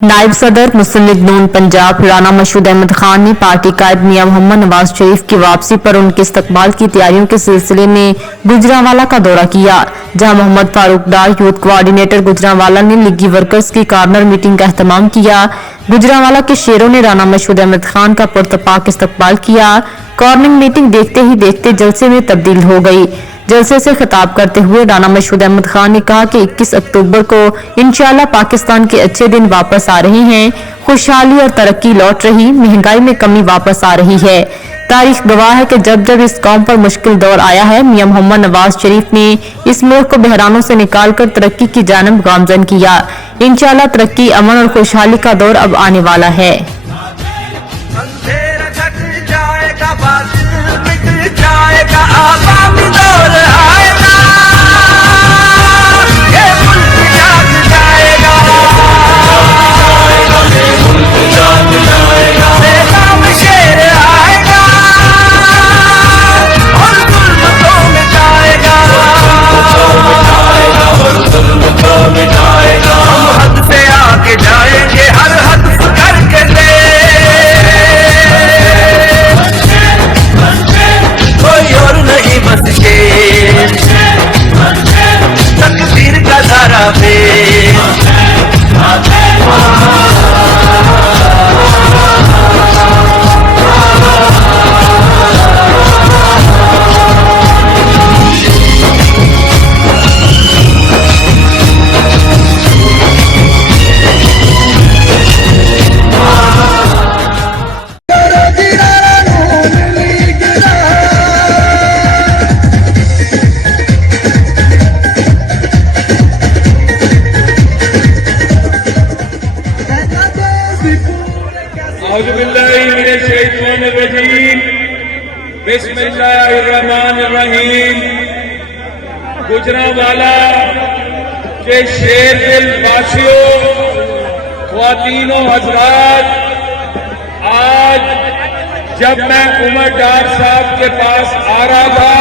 नायब सदर मुस्लिम लीग नून पंजाब राना मशहूद अहमद खान ने पार्टी कायद मियां मोहम्मद नवाज शरीफ की वापसी पर उनके इस्तकबाल की तैयारियों के सिलसिले में गुजरांवाला का दौरा किया, जहां मोहम्मद फारूक डार यूथ कोऑर्डिनेटर गुजरांवाला ने लीगी वर्कर्स की कॉर्नर मीटिंग का एहतमाम किया। गुजरांवाला के शेरों ने राना मशहूद अहमद खान का पुरतपाक इस्तकबाल किया। कॉर्नर मीटिंग देखते ही देखते जलसे में तब्दील हो गई। जलसे से खिताब करते हुए राना मशहूद अहमद खान ने कहा कि 21 अक्टूबर को इंशाअल्लाह पाकिस्तान के अच्छे दिन वापस आ रहे हैं, खुशहाली और तरक्की लौट रही, महंगाई में कमी वापस आ रही है। तारीख गवाह है कि जब जब इस कौम पर मुश्किल दौर आया है, मियां मोहम्मद नवाज शरीफ ने इस मुल्क को बहरानों से निकालकर तरक्की की जानब गामजन किया। इंशाअल्लाह तरक्की, अमन और खुशहाली का दौर अब आने वाला है। बिस्मिल्लाहिर्रहमानिर्रहीम। गुजरांवाला के शेर दिल वासियों, ख्वातीनों हजरात, आज जब मैं उमर डार साहब के पास आ रहा था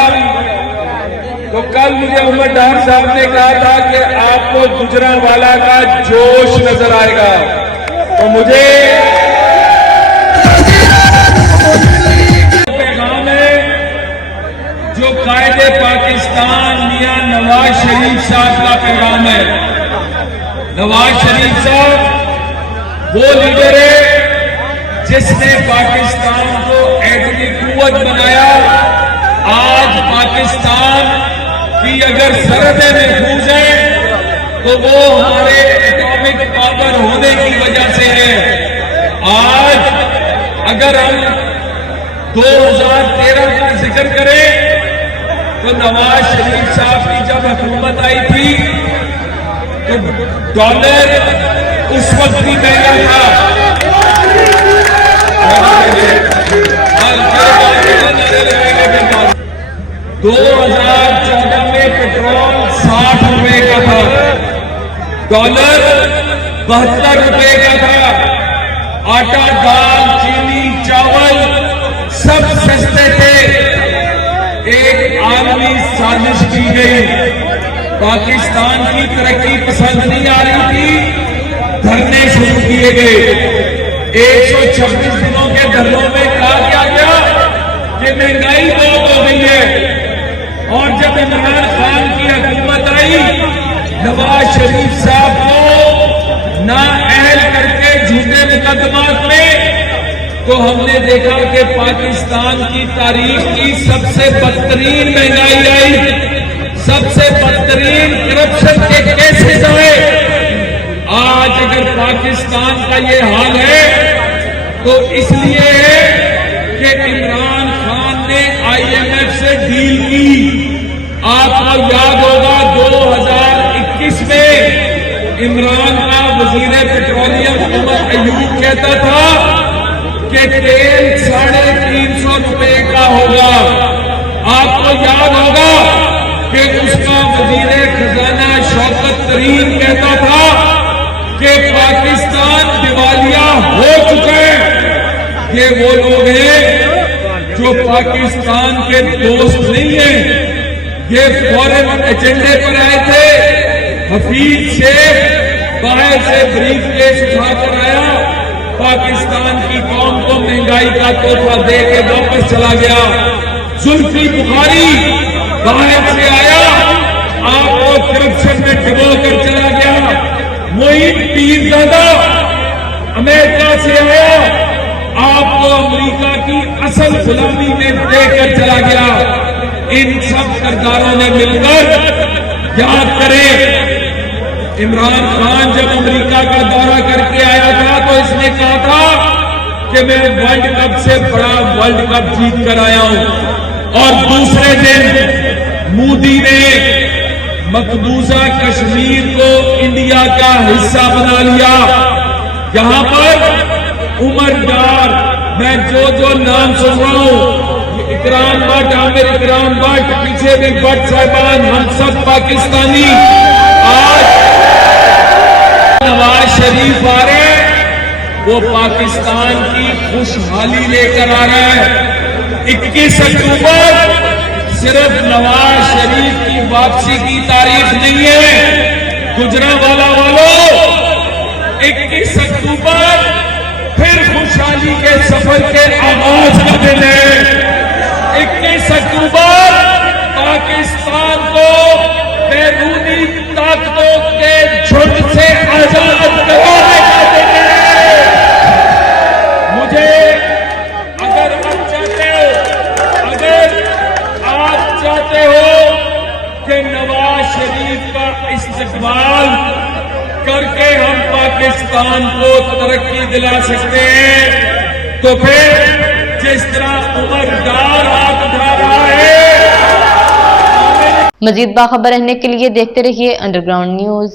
तो कल मुझे उमर डार साहब ने कहा था कि आपको गुजरांवाला का जोश नजर आएगा, तो मुझे जो कायदे पाकिस्तान मियां नवाज शरीफ साहब का पैगाम है। नवाज शरीफ साहब वो लीडर है जिसने पाकिस्तान को एटमी कुव्वत बनाया। आज पाकिस्तान की अगर सरहदें महफूज है तो वो हमारे एटॉमिक पावर होने की वजह से है। आज अगर हम 2013 का जिक्र करें तो नवाज शरीफ साहब की जब हुकूमत आई थी तो डॉलर उस वक्त भी महंगा था। 2014 में पेट्रोल 60 रुपए का था, डॉलर 72 रुपए का था। आटा, दाल, चीनी, चावल सब सस्ते थे। एक आलमी साजिश की गई, पाकिस्तान की तरक्की पसंद नहीं आ रही थी, धरने शुरू किए गए। 126 दिनों के धरनों में कहा क्या गया कि महंगाई बहुत हो गई है। और जब इमरान खान की हुकूमत आई, नवाज शरीफ साहब को नाअहल करके झूठे मुकदमात में, तो हमने देखा कि पाकिस्तान की तारीख की सबसे बदतरीन महंगाई आई, सबसे बदतरीन करप्शन के केसेस आए। आज अगर पाकिस्तान का ये हाल है तो इसलिए है कि इमरान खान ने IMF से डील की। आपको याद होगा 2021 में इमरान का वजीर पेट्रोलियम उमर अयूब कहता था कि तेल 350 रुपए का होगा। आपको याद होगा कि उसका वजीर खजाना शौकत तरीन कहता था कि पाकिस्तान दिवालिया हो चुका है। ये वो लोग हैं जो पाकिस्तान के दोस्त नहीं हैं, ये फॉरेन एजेंडे पर आए थे। हफीज शेख बाहर से ब्रीफ केस उठाकर आया, पाकिस्तान की कौम को महंगाई का तोहफा दे के वापस चला गया। जुल्फी बुखारी बाहर से आया, आपको करप्शन में डुबो कर चला गया। मोइन पीरजादा अमेरिका से आया, आपको अमेरिका की असल गुलामी में देकर चला गया। इन सब सरदारों ने मिलकर याद करें, इमरान खान जब अमेरिका का दौरा करके आया था तो इसने कहा था कि मैं वर्ल्ड कप से बड़ा वर्ल्ड कप जीत कर आया हूं, और दूसरे दिन मोदी ने मकबूजा कश्मीर को इंडिया का हिस्सा बना लिया। यहां पर उमर डार, मैं जो नाम सुन रहा हूं, इकराम भट्ट, आमिर इकराम भट्ट, पीछे भी भट्ट साहबान, हम सब पाकिस्तानी आज नवाज शरीफ आ रहे हैं, वो पाकिस्तान की खुशहाली लेकर आ रहा है। 21 अक्टूबर सिर्फ नवाज शरीफ की वापसी की तारीख नहीं है, गुजरांवाला वालों, 21 अक्टूबर फिर खुशहाली के सफर के आगाज का दिन है। 21 अक्टूबर पाकिस्तान को बैरूनी ताकतों के झुंड से आजाद कराने का दिन है। मुझे अगर आप चाहते हो कि नवाज शरीफ का इस्तेमाल करके हम पाकिस्तान को तरक्की दिला सकते हैं, तो फिर जिस तरह उमर डार हाथ उठा रहा है। मजीद बाखबर रहने के लिए देखते रहिए अंडरग्राउंड न्यूज।